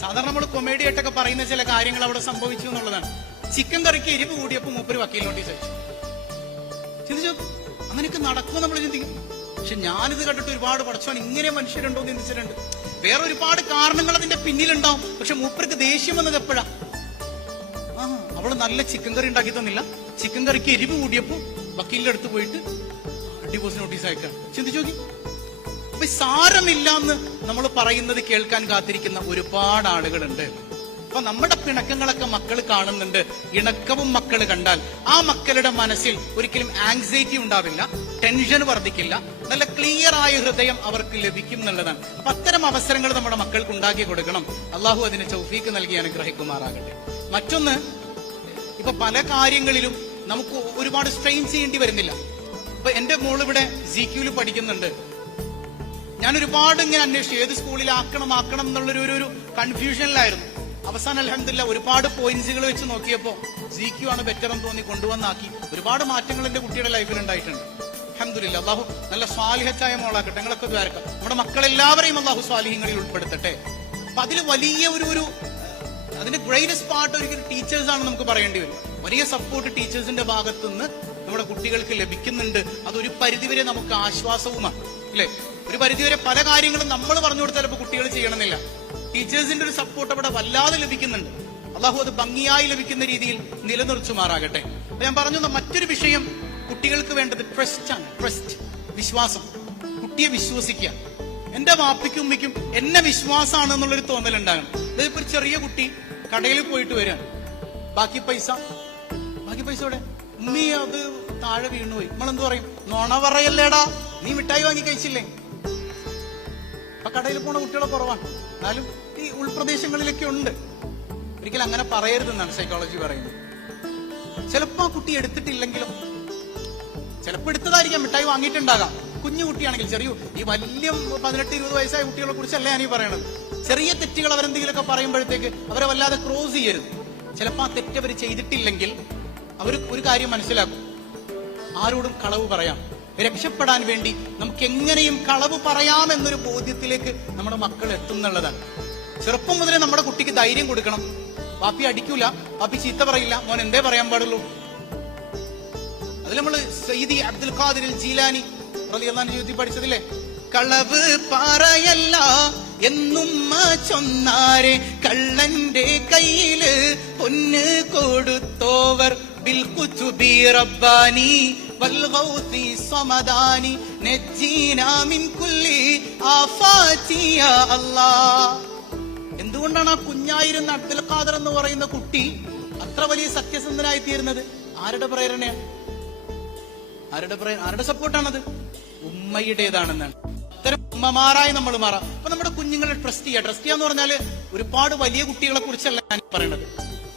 സാധാരണ നമ്മൾ കൊമേഡി ആയിട്ടൊക്കെ പറയുന്ന ചില കാര്യങ്ങൾ അവിടെ സംഭവിച്ചു എന്നുള്ളതാണ്. ചിക്കൻ കറിക്ക് എരിവ് കൂടിയപ്പോൾ മൂപ്പര് വക്കീൽ നോട്ടീസ് അയച്ചു. ചിന്തിച്ചു, അങ്ങനെയൊക്കെ നടക്കുമോ നമ്മൾ ചിന്തിക്കും. പക്ഷെ ഞാനിത് കണ്ടിട്ട് ഒരുപാട് പടച്ചോൻ ഇങ്ങനെ മനുഷ്യരുണ്ടോ എന്ന് ചിന്തിച്ചിട്ടുണ്ട്. വേറെ ഒരുപാട് കാരണങ്ങൾ അതിന്റെ പിന്നിലുണ്ടാവും. പക്ഷെ മൂപ്പർക്ക് ദേഷ്യം വന്നത് എപ്പോഴാ? അവള് നല്ല ചിക്കൻ കറി ഉണ്ടാക്കി തന്നില്ല, ചിക്കൻ കറിക്ക് എരിവ് കൂടിയപ്പോ വക്കീലിന്റെ അടുത്ത് പോയിട്ട് ഡിവോഴ്സ് നോട്ടീസ് അയക്കാൻ. ചിന്തിച്ചു നോക്കി. അപ്പൊ സാരമില്ല എന്ന് നമ്മൾ പറയുന്നത് കേൾക്കാൻ കാത്തിരിക്കുന്ന ഒരുപാട് ആളുകളുണ്ട്. അപ്പൊ നമ്മുടെ പിണക്കങ്ങളൊക്കെ മക്കൾ കാണുന്നുണ്ട്. ഇണക്കവും മക്കൾ കണ്ടാൽ ആ മക്കളുടെ മനസ്സിൽ ഒരിക്കലും ആങ്സൈറ്റി ഉണ്ടാവില്ല, ടെൻഷൻ വർദ്ധിക്കില്ല, നല്ല ക്ലിയർ ആയ ഹൃദയം അവർക്ക് ലഭിക്കും എന്നുള്ളതാണ്. അപ്പൊ അത്തരം അവസരങ്ങൾ നമ്മുടെ മക്കൾക്ക് ഉണ്ടാക്കി കൊടുക്കണം. അള്ളാഹു അതിന് തൗഫീക്ക് നൽകി അനുഗ്രഹിക്കുമാറാകട്ടെ. മറ്റൊന്ന്, ഇപ്പൊ പല കാര്യങ്ങളിലും നമുക്ക് ഒരുപാട് സ്ട്രെയിൻ ചെയ്യേണ്ടി വരുന്നില്ല. ഇപ്പൊ എന്റെ മോളിവിടെ ZQ പഠിക്കുന്നുണ്ട്. ഞാൻ ഒരുപാട് ഇങ്ങനെ അന്വേഷിച്ചു ഏത് സ്കൂളിൽ ആക്കണം എന്നുള്ളൊരു കൺഫ്യൂഷനിലായിരുന്നു. അവസാനം അൽഹംദുലില്ലാ ഒരുപാട് പോയിന്റ്സുകൾ വെച്ച് നോക്കിയപ്പോ ZQ ആണ് ബെറ്റർ എന്ന് തോന്നി കൊണ്ടുവന്നാക്കി. ഒരുപാട് മാറ്റങ്ങൾ എന്റെ കുട്ടിയുടെ ലൈഫിൽ ഉണ്ടായിട്ടുണ്ട്. അൽഹംദുലില്ലാ. അല്ലാഹു നല്ല സ്വാലിഹത്തായ മോളാക്കട്ടെ. ഞങ്ങളൊക്കെ ദ്വാരക്കാം നമ്മുടെ മക്കളെല്ലാവരെയും അല്ലാഹു സ്വാലിഹ്യങ്ങളിൽ ഉൾപ്പെടുത്തട്ടെ. അപ്പൊ അതിൽ വലിയ ഒരു അതിന്റെ ഗ്രേറ്റസ്റ്റ് പാർട്ട് ഒരിക്കലും ടീച്ചേഴ്സ് ആണ് നമുക്ക് പറയേണ്ടി വരും. വലിയ സപ്പോർട്ട് ടീച്ചേഴ്സിന്റെ ഭാഗത്തുനിന്ന് നമ്മുടെ കുട്ടികൾക്ക് ലഭിക്കുന്നുണ്ട്. അതൊരു പരിധിവരെ നമുക്ക് ആശ്വാസവുമാണ്, അല്ലെ? ഒരു പരിധിവരെ പല കാര്യങ്ങളും നമ്മൾ പറഞ്ഞു കൊടുത്താൽ ചിലപ്പോൾ കുട്ടികൾ ചെയ്യണമെന്നില്ല. ടീച്ചേഴ്സിന്റെ ഒരു സപ്പോർട്ട് അവിടെ വല്ലാതെ ലഭിക്കുന്നുണ്ട്. അള്ളാഹു അത് ഭംഗിയായി ലഭിക്കുന്ന രീതിയിൽ നിലനിർത്തുമാറാകട്ടെ. അപ്പൊ ഞാൻ പറഞ്ഞു, മറ്റൊരു വിഷയം കുട്ടികൾക്ക് വേണ്ടത് ട്രസ്റ്റ് ആണ്. ട്രസ്റ്റ്, വിശ്വാസം. കുട്ടിയെ വിശ്വസിക്കുക. എന്റെ വാപ്പിക്കും ഉമ്മയ്ക്കും എന്നെ വിശ്വാസമാണ് എന്നുള്ളൊരു തോന്നലുണ്ടാകണം. അതായത് ഇപ്പൊ ഒരു ചെറിയ കുട്ടി കടയിൽ പോയിട്ട് വരാൻ, ബാക്കി പൈസ ഇവിടെ ഉമ്മി അത് താഴെ വീണുപോയി. നമ്മളെന്ത് പറയും? നോണ പറയല്ലേടാ, നീ മിഠായി വാങ്ങി കഴിച്ചില്ലേ? അപ്പൊ കടയിൽ പോണ കുട്ടികളെ കുറവാണ്. എന്നാലും ഈ ഉൾപ്രദേശങ്ങളിലൊക്കെ ഉണ്ട്. ഒരിക്കലും അങ്ങനെ പറയരുതെന്നാണ് സൈക്കോളജി പറയുന്നത്. ചിലപ്പോ ആ കുട്ടി എടുത്തിട്ടില്ലെങ്കിലും, ചിലപ്പോൾ എടുത്തതായിരിക്കാം, മിഠായി വാങ്ങിയിട്ടുണ്ടാകാം. കുഞ്ഞു കുട്ടിയാണെങ്കിൽ ചെറിയ ഈ വലിയ 18-20 വയസ്സായ കുട്ടികളെ കുറിച്ചല്ല ഞാനീ പറയണത്. ചെറിയ തെറ്റുകൾ അവരെന്തെങ്കിലുമൊക്കെ പറയുമ്പോഴത്തേക്ക് അവരെ വല്ലാതെ ക്രോസ് ചെയ്യരുത്. ചിലപ്പോൾ ആ തെറ്റ് അവർ ചെയ്തിട്ടില്ലെങ്കിൽ അവർ ഒരു കാര്യം മനസ്സിലാക്കും, ആരോടും കളവ് പറയാം. രക്ഷപ്പെടാൻ വേണ്ടി നമുക്ക് എങ്ങനെയും കളവ് പറയാമെന്നൊരു ബോധ്യത്തിലേക്ക് നമ്മുടെ മക്കൾ എത്തുന്നുള്ളതാണ്. ചെറുപ്പം മുതലേ നമ്മുടെ കുട്ടിക്ക് ധൈര്യം കൊടുക്കണം. വാപ്പി അടിക്കൂല, വാപ്പി ചീത്ത പറയില്ല, മോൻ എന്തേ പറയാൻ പാടുള്ളൂ. അതിൽ നമ്മള് സയ്യിദി അബ്ദുൽ ഖാദിർ ജീലാനി റളിയല്ലാഹു അൻഹു ജീവിതത്തിൽ പഠിച്ചതില്ലേ? കളവ് പറയല്ല എന്നും ചൊന്നാരെ കള്ളന്റെ കയ്യില് പൊന്ന് കൊടുത്തോവർ ബിൽ കുതുബി റബ്ബാനി വൽ ഗൗസി സമദാനി നജ്ജീനാ മിൻ കുല്ലി ആഫാതി യാ അല്ലാഹ്. എന്തുകൊണ്ടാണ് ആ കുഞ്ഞായിരുന്ന അബ്ദുൽ ഖാദർ എന്ന് പറയുന്ന കുട്ടി അത്ര വലിയ സത്യസന്ധനായി തീരുന്നത്? ആരുടെ പ്രേരണയാണ്? ആരുടെ സപ്പോർട്ടാണത്? ഉമ്മയുടേതാണെന്നാണ്. അത്തരം ഉമ്മമാരായി നമ്മൾ മാറാം. അപ്പൊ നമ്മുടെ കുഞ്ഞുങ്ങളെ ട്രസ്റ്റ് ചെയ്യാന്ന് പറഞ്ഞാല് ഒരുപാട് വലിയ കുട്ടികളെ കുറിച്ചല്ല ഞാൻ പറയുന്നത്.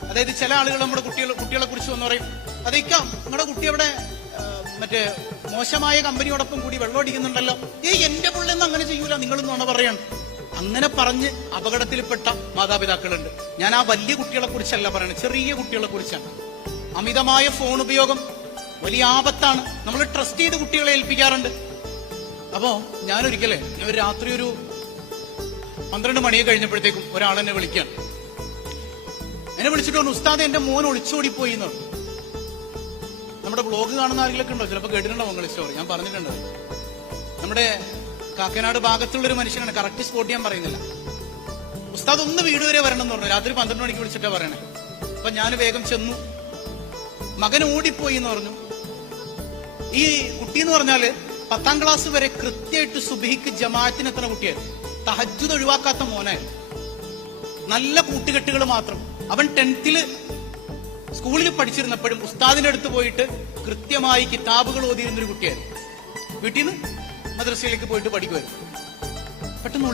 അതായത് ചില ആളുകൾ നമ്മുടെ കുട്ടികളെ കുറിച്ച് എന്ന് പറയും, അതേക്കാം നിങ്ങളുടെ കുട്ടി അവിടെ മറ്റേ മോശമായ കമ്പനിയോടൊപ്പം കൂടി വെള്ളം അടിക്കുന്നുണ്ടല്ലോ, എന്റെ പിള്ളേന്ന് അങ്ങനെ ചെയ്യൂല, നിങ്ങളൊന്നാണ് പറയാണ്. അങ്ങനെ പറഞ്ഞ് അപകടത്തിൽപ്പെട്ട മാതാപിതാക്കളുണ്ട്. ഞാൻ ആ വലിയ കുട്ടികളെ കുറിച്ചല്ല പറയുന്നത്, ചെറിയ കുട്ടികളെ കുറിച്ചാണ്. അമിതമായ ഫോൺ ഉപയോഗം വലിയ ആപത്താണ്. നമ്മൾ ട്രസ്റ്റ് ചെയ്ത് കുട്ടികളെ ഏൽപ്പിക്കാറുണ്ട്. അപ്പോ ഞാനൊരിക്കലേ രാത്രി ഒരു 12 മണിയെ കഴിഞ്ഞപ്പോഴത്തേക്കും ഒരാളെന്നെ വിളിക്കുകയാണ്. എന്നെ വിളിച്ചിട്ട് പറഞ്ഞു, ഉസ്താദ് എന്റെ മോൻ ഒളിച്ചോടിപ്പോയി എന്ന് പറഞ്ഞു. നമ്മുടെ ബ്ലോഗ് കാണുന്ന ആരെങ്കിലൊക്കെ ഉണ്ടോ? ചിലപ്പോൾ കേട്ടിട്ടുണ്ടോ നിങ്ങൾ സ്റ്റോറി? ഞാൻ പറഞ്ഞിട്ടുണ്ട്. നമ്മുടെ കാക്കനാട് ഭാഗത്തുള്ളൊരു മനുഷ്യനാണ്, കറക്റ്റ് സ്പോട്ട് ഞാൻ പറയുന്നില്ല. ഉസ്താദ് ഒന്ന് വീട് വരെ വരണം എന്ന് പറഞ്ഞു. രാത്രി 12 മണിക്ക് വിളിച്ചിട്ടാ പറയണേ. അപ്പൊ ഞാൻ വേഗം ചെന്നു. മകൻ ഓടിപ്പോയി എന്ന് പറഞ്ഞു. ഈ കുട്ടി എന്ന് പറഞ്ഞാല് 10ാം ക്ലാസ് വരെ കൃത്യമായിട്ട് സുബഹിക്ക് ജമാഅത്തിന് എത്തുന്ന കുട്ടിയായിരുന്നു. തഹജ്ജുദ് ഒഴിവാക്കാത്ത മോനായിരുന്നു. നല്ല കൂട്ടുകെട്ടുകൾ മാത്രം. അവൻ 10th സ്കൂളിൽ പഠിച്ചിരുന്നപ്പോഴും ഉസ്താദിന്റെ അടുത്ത് പോയിട്ട് കൃത്യമായി കിതാബുകൾ ഓതിയിരുന്നൊരു കുട്ടിയായിരുന്നു. വീട്ടിൽ നിന്ന് മദ്രസയിലേക്ക് പോയിട്ട് പഠിക്കുമായിരുന്നു. പെട്ടെന്ന്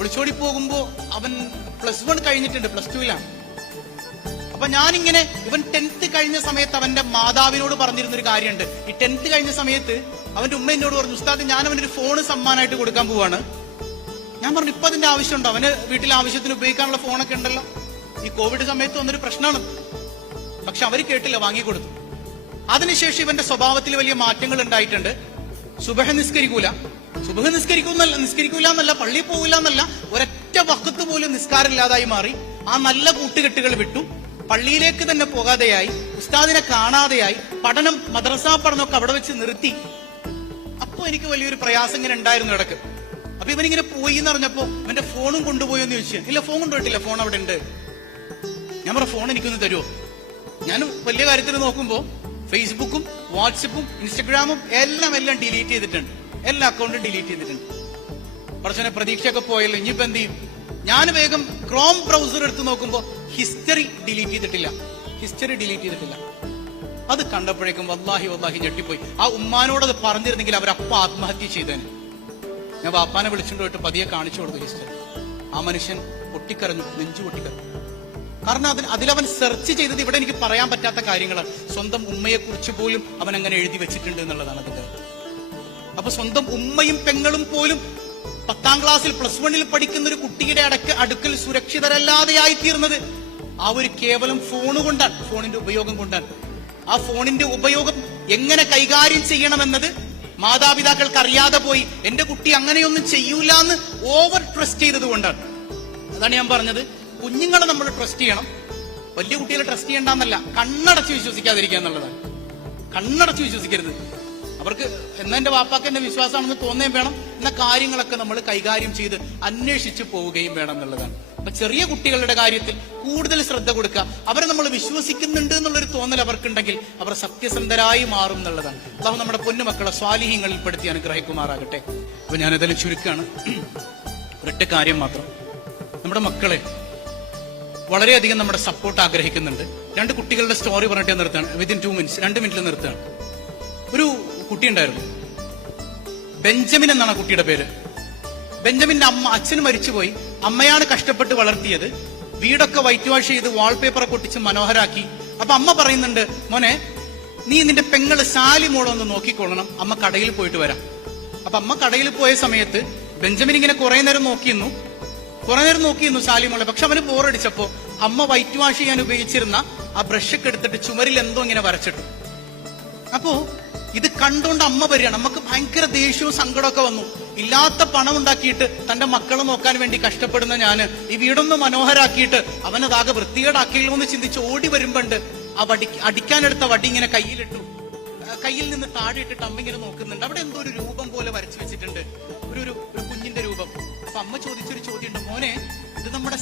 ഒളിച്ചോടി പോകുമ്പോ അവൻ +1 കഴിഞ്ഞിട്ടുണ്ട്, +2ലാണ്. അപ്പൊ ഞാനിങ്ങനെ ഇവൻ 10th കഴിഞ്ഞ സമയത്ത് അവന്റെ മാതാവിനോട് പറഞ്ഞിരുന്നൊരു കാര്യമുണ്ട്. ഈ 10th കഴിഞ്ഞ സമയത്ത് അവന്റെ ഉമ്മ എന്നോട് പറഞ്ഞു, ഉസ്താദ് ഞാൻ അവനൊരു ഫോണ് സമ്മാനമായിട്ട് കൊടുക്കാൻ പോവാണ്. ഞാൻ പറഞ്ഞു, ഇപ്പൊ അതിന്റെ ആവശ്യമുണ്ടോ? അവന് വീട്ടിലെ ആവശ്യത്തിന് ഉപയോഗിക്കാനുള്ള ഫോണൊക്കെ ഉണ്ടല്ലോ. ഈ കോവിഡ് സമയത്ത് വന്നൊരു പ്രശ്നമാണ്. പക്ഷെ അവർ കേട്ടില്ല, വാങ്ങിക്കൊടുത്തു. അതിനുശേഷം ഇവന്റെ സ്വഭാവത്തിൽ വലിയ മാറ്റങ്ങൾ ഉണ്ടായിട്ടുണ്ട്. സുബഹ് നിസ്കരിക്കൂല എന്നല്ല, പള്ളിയിൽ പോകില്ല എന്നല്ല, ഒരൊറ്റ വഖത്ത് പോലും നിസ്കാരമില്ലാതായി മാറി. ആ നല്ല കൂട്ടുകെട്ടുകൾ വിട്ടു, പള്ളിയിലേക്ക് തന്നെ പോകാതെയായി, ഉസ്താദിനെ കാണാതെയായി, പഠനം മദ്രസ പഠനമൊക്കെ അവിടെ വെച്ച് നിർത്തി. അപ്പൊ എനിക്ക് വലിയൊരു പ്രയാസം ഇങ്ങനെ ഉണ്ടായിരുന്നു ഇടക്ക്. അപ്പൊ ഇവനിങ്ങനെ പോയി എന്ന് പറഞ്ഞപ്പോ ഇവന്റെ ഫോണും കൊണ്ടുപോയി എന്ന് ചോദിച്ചു. ഇല്ല, ഫോൺ കൊണ്ടുപോയിട്ടില്ല, ഫോൺ അവിടെ ഉണ്ട്. ഞാൻ പറഞ്ഞ ഫോൺ എനിക്കൊന്ന് തരുമോ? ഞാൻ വലിയ കാര്യത്തിൽ നോക്കുമ്പോ ഫേസ്ബുക്കും വാട്സപ്പും ഇൻസ്റ്റഗ്രാമും എല്ലാം ഡിലീറ്റ് ചെയ്തിട്ടുണ്ട്, എല്ലാ അക്കൗണ്ടും ഡിലീറ്റ് ചെയ്തിട്ടുണ്ട്. കുറച്ചനെ പ്രതീക്ഷയൊക്കെ പോയല്ലോ, ഇനിയിപ്പോ എന്ത് ചെയ്യും? ഞാൻ വേഗം ക്രോം ബ്രൗസർ എടുത്ത് നോക്കുമ്പോ ഹിസ്റ്ററി ഡിലീറ്റ് ചെയ്തിട്ടില്ല. അത് കണ്ടപ്പോഴേക്കും വല്ലാഹി ഞെട്ടിപ്പോയി. ആ ഉമ്മാനോട് അത് പറഞ്ഞിരുന്നെങ്കിൽ അവരപ്പ ആത്മഹത്യ ചെയ്തേനെ. ഞാൻ വാപ്പാനെ വിളിച്ചുകൊണ്ട് പോയിട്ട് പതിയെ കാണിച്ചു കൊടുത്തു ഹിസ്റ്ററി. ആ മനുഷ്യൻ പൊട്ടിക്കരഞ്ഞു, നെഞ്ചു പൊട്ടിക്കരഞ്ഞു. കാരണം അതിലവൻ സെർച്ച് ചെയ്തത് ഇവിടെ എനിക്ക് പറയാൻ പറ്റാത്ത കാര്യങ്ങളാണ്. സ്വന്തം ഉമ്മയെ കുറിച്ച് പോലും അവൻ അങ്ങനെ എഴുതി വെച്ചിട്ടുണ്ട് എന്നുള്ളതാണ് അതിന്റെ. അപ്പൊ സ്വന്തം ഉമ്മയും പെങ്ങളും പോലും 10ാം ക്ലാസ്സിൽ +1 പഠിക്കുന്ന ഒരു കുട്ടിയുടെ അടുക്കൽ സുരക്ഷിതരല്ലാതെയായി തീർന്നത് ആ ഒരു കേവലം ഫോണിന്റെ ഉപയോഗം കൊണ്ടാണ്. ആ ഫോണിന്റെ ഉപയോഗം എങ്ങനെ കൈകാര്യം ചെയ്യണമെന്നത് മാതാപിതാക്കൾക്ക് അറിയാതെ പോയി. എന്റെ കുട്ടി അങ്ങനെയൊന്നും ചെയ്യൂല എന്ന് ഓവർ ട്രസ്റ്റ് ചെയ്തത് കൊണ്ടാണ്. അതാണ് ഞാൻ പറഞ്ഞത്, കുഞ്ഞുങ്ങളെ നമ്മൾ ട്രസ്റ്റ് ചെയ്യണം, വലിയ കുട്ടികളെ ട്രസ്റ്റ് ചെയ്യണ്ടെന്നല്ല, കണ്ണടച്ച് വിശ്വസിക്കാതിരിക്കുക എന്നുള്ളതാണ്. കണ്ണടച്ച് വിശ്വസിക്കരുത്. അവർക്ക് എന്റെ വാപ്പാക്ക് എന്റെ വിശ്വാസമാണെന്ന് തോന്നുകയും വേണം. എന്ന കാര്യങ്ങളൊക്കെ നമ്മൾ കൈകാര്യം ചെയ്ത് അന്വേഷിച്ച് പോവുകയും വേണം എന്നുള്ളതാണ്. അപ്പൊ ചെറിയ കുട്ടികളുടെ കാര്യത്തിൽ കൂടുതൽ ശ്രദ്ധ കൊടുക്കുക. അവരെ നമ്മൾ വിശ്വസിക്കുന്നുണ്ട് എന്നുള്ളൊരു തോന്നൽ അവർക്കുണ്ടെങ്കിൽ അവർ സത്യസന്ധരായി മാറും എന്നുള്ളതാണ്. അല്ലാഹു നമ്മുടെ പൊന്നുമക്കളെ സ്വാലിഹീങ്ങളിൽ പെടുത്തി അനുഗ്രഹിക്കുമാറാകട്ടെ. അപ്പൊ ഞാനതിൽ ചുരുക്കാണ്. ഒരൊറ്റ കാര്യം മാത്രം, നമ്മുടെ മക്കളെ വളരെയധികം നമ്മുടെ സപ്പോർട്ട് ആഗ്രഹിക്കുന്നുണ്ട്. 2 കുട്ടികളുടെ സ്റ്റോറി പറഞ്ഞിട്ട് നിർത്തുകയാണ്. വിതിൻ 2 മിനിറ്റ്സ്, 2 മിനിറ്റിൽ നിർത്തുകയാണ്. ഒരു കുട്ടി ഉണ്ടായിരുന്നു, ബെഞ്ചമിൻ എന്നാണ് കുട്ടിയുടെ പേര്. ബെഞ്ചമിന്റെ അച്ഛൻ മരിച്ചുപോയി, അമ്മയാണ് കഷ്ടപ്പെട്ട് വളർത്തിയത്. വീടൊക്കെ വൈറ്റ് വാഷ് ചെയ്ത് വാൾപേപ്പറൊക്കെ ഒട്ടിച്ച് മനോഹരാക്കി. അപ്പൊ അമ്മ പറയുന്നുണ്ട്, മോനെ നീ നിന്റെ പെങ്ങള് സാലിമോളൊന്ന് നോക്കിക്കൊള്ളണം, അമ്മ കടയിൽ പോയിട്ട് വരാം. അപ്പൊ അമ്മ കടയിൽ പോയ സമയത്ത് ബെഞ്ചമിൻ ഇങ്ങനെ കുറെ നേരം നോക്കിയിരുന്നു സാലിമോളെ. പക്ഷെ അവന് ബോറടിച്ചപ്പോ അമ്മ വൈറ്റ് വാഷ് ചെയ്യാൻ ഉപയോഗിച്ചിരുന്ന ആ ബ്രഷൊക്കെ എടുത്തിട്ട് ചുമരിൽ എന്തോ ഇങ്ങനെ വരച്ചിട്ടു. അപ്പോ ഇത് കണ്ടുകൊണ്ട് അമ്മ വരികയാണ്. നമുക്ക് ഭയങ്കര ദേഷ്യവും സങ്കടമൊക്കെ വന്നു. ഇല്ലാത്ത പണം ഉണ്ടാക്കിയിട്ട് തന്റെ മക്കളെ നോക്കാൻ വേണ്ടി കഷ്ടപ്പെടുന്ന ഞാന് ഈ വീടൊന്ന് മനോഹരാക്കിയിട്ട് അവനതാകെ വൃത്തികേടാക്കിയല്ലോ എന്ന് ചിന്തിച്ച് ഓടി വരുമ്പോണ്ട് ആ അടിക്കാനെടുത്ത വടി ഇങ്ങനെ കയ്യിൽ നിന്ന് താഴെ ഇട്ടിട്ട് അമ്മ ഇങ്ങനെ നോക്കുന്നുണ്ട്. അവിടെ എന്തോ ഒരു രൂപം പോലെ വരച്ചു വെച്ചിട്ടുണ്ട്, ഒരു കുഞ്ഞിന്റെ രൂപം. അപ്പൊ അമ്മ ചോദിച്ചൊരു ചോദ്യമുണ്ട്, മോനെ ഇത് നമ്മുടെ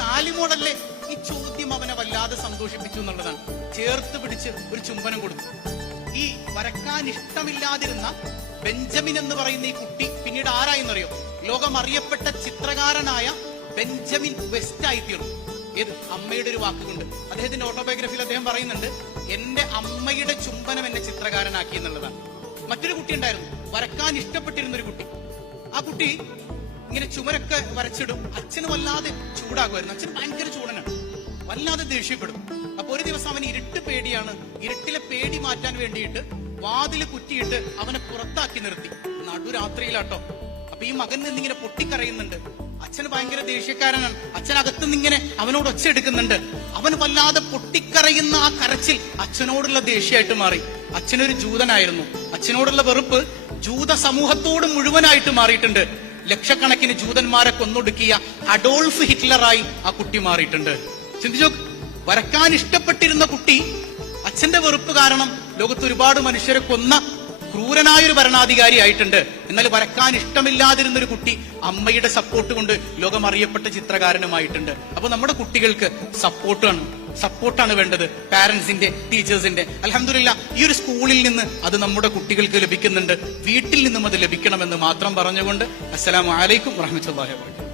സാലിമോളല്ലേ? ഈ ചോദ്യം അവനെ വല്ലാതെ സന്തോഷിപ്പിച്ചു എന്നുള്ളതാണ്. ചേർത്ത് പിടിച്ച് ഒരു ചുംബനം കൊടുത്തു. ഈ വരക്കാൻ ഇഷ്ടമില്ലാതിരുന്ന ബെഞ്ചമിൻ എന്ന് പറയുന്ന ഈ കുട്ടി പിന്നീട് ആരായെന്നറിയോ? ലോകം അറിയപ്പെട്ട ചിത്രകാരനായ ബെഞ്ചമിൻ വെസ്റ്റ് ആയി തീർന്നു. ഏത്? അമ്മയുടെ ഒരു വാക്കുകൊണ്ട്. അദ്ദേഹത്തിന്റെ ഓട്ടോബയോഗ്രഫിയിൽ അദ്ദേഹം പറയുന്നുണ്ട്, എന്റെ അമ്മയുടെ ചുംബനം എന്നെ ചിത്രകാരനാക്കി എന്നുള്ളതാണ്. മറ്റൊരു കുട്ടി ഉണ്ടായിരുന്നു, വരക്കാൻ ഇഷ്ടപ്പെട്ടിരുന്ന ഒരു കുട്ടി. ആ കുട്ടി ഇങ്ങനെ ചുമരൊക്കെ വരച്ചിടും. അച്ഛന് വല്ലാതെ ചൂടാകുമായിരുന്നു. അച്ഛന് ഭയങ്കര ചൂടനാണ്, വല്ലാതെ ദേഷ്യപ്പെടും. അപ്പൊ ഒരു ദിവസം അവന് ഇരുട്ട് പേടിയാണ്. ഇരുട്ടിലെ പേടി മാറ്റാൻ വേണ്ടിയിട്ട് വാതില് കുറ്റിയിട്ട് അവനെ പുറത്താക്കി നിർത്തി. നടുരാത്രിയിലാട്ടോ. അപ്പൊ ഈ മകൻ നിന്നിങ്ങനെ പൊട്ടിക്കരയുന്നുണ്ട്. അച്ഛന് ഭയങ്കര ദേഷ്യക്കാരനാണ്. അച്ഛൻ അകത്തുനിന്നിങ്ങനെ അവനോട് ഒച്ച എടുക്കുന്നുണ്ട്. അവൻ വല്ലാതെ പൊട്ടിക്കരയുന്ന ആ കരച്ചിൽ അച്ഛനോടുള്ള ദേഷ്യമായിട്ട് മാറി. അച്ഛനൊരു ജൂതനായിരുന്നു. അച്ഛനോടുള്ള വെറുപ്പ് ജൂത സമൂഹത്തോട് മുഴുവനായിട്ട് മാറിയിട്ടുണ്ട്. ലക്ഷക്കണക്കിന് ജൂതന്മാരെ കൊന്നൊടുക്കിയ അഡോൾഫ് ഹിറ്റ്ലറായി ആ കുട്ടി മാറിയിട്ടുണ്ട്. ചിന്തിച്ചോ, വരക്കാൻ ഇഷ്ടപ്പെട്ടിരുന്ന കുട്ടി അച്ഛന്റെ വെറുപ്പ് കാരണം ലോകത്ത് ഒരുപാട് മനുഷ്യരെ കൊന്ന ക്രൂരനായൊരു ഭരണാധികാരി ആയിട്ടുണ്ട്. എന്നാൽ വരക്കാൻ ഇഷ്ടമില്ലാതിരുന്നൊരു കുട്ടി അമ്മയുടെ സപ്പോർട്ട് കൊണ്ട് ലോകം അറിയപ്പെട്ട ചിത്രകാരനുമായിട്ടുണ്ട്. അപ്പൊ നമ്മുടെ കുട്ടികൾക്ക് സപ്പോർട്ടാണ് വേണ്ടത്, പാരന്റ്സിന്റെ, ടീച്ചേഴ്സിന്റെ. അൽഹംദുലില്ലാ ഈ ഒരു സ്കൂളിൽ നിന്ന് അത് നമ്മുടെ കുട്ടികൾക്ക് ലഭിക്കുന്നുണ്ട്. വീട്ടിൽ നിന്നും അത് ലഭിക്കണമെന്ന് മാത്രം പറഞ്ഞുകൊണ്ട് അസ്സലാമു അലൈക്കും വറഹ്മത്തുള്ളാഹി വബറകാതുഹു.